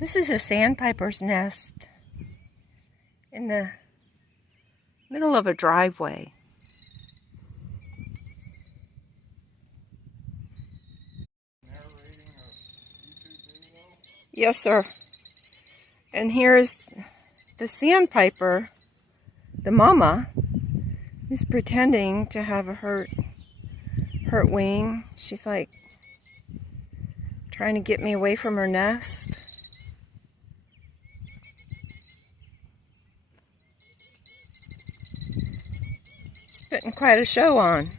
This is a sandpiper's nest in the middle of a driveway. Yes, sir. And here's the sandpiper, the mama, who's pretending to have a hurt wing. She's like trying to get me away from her nest. She's putting quite a show on.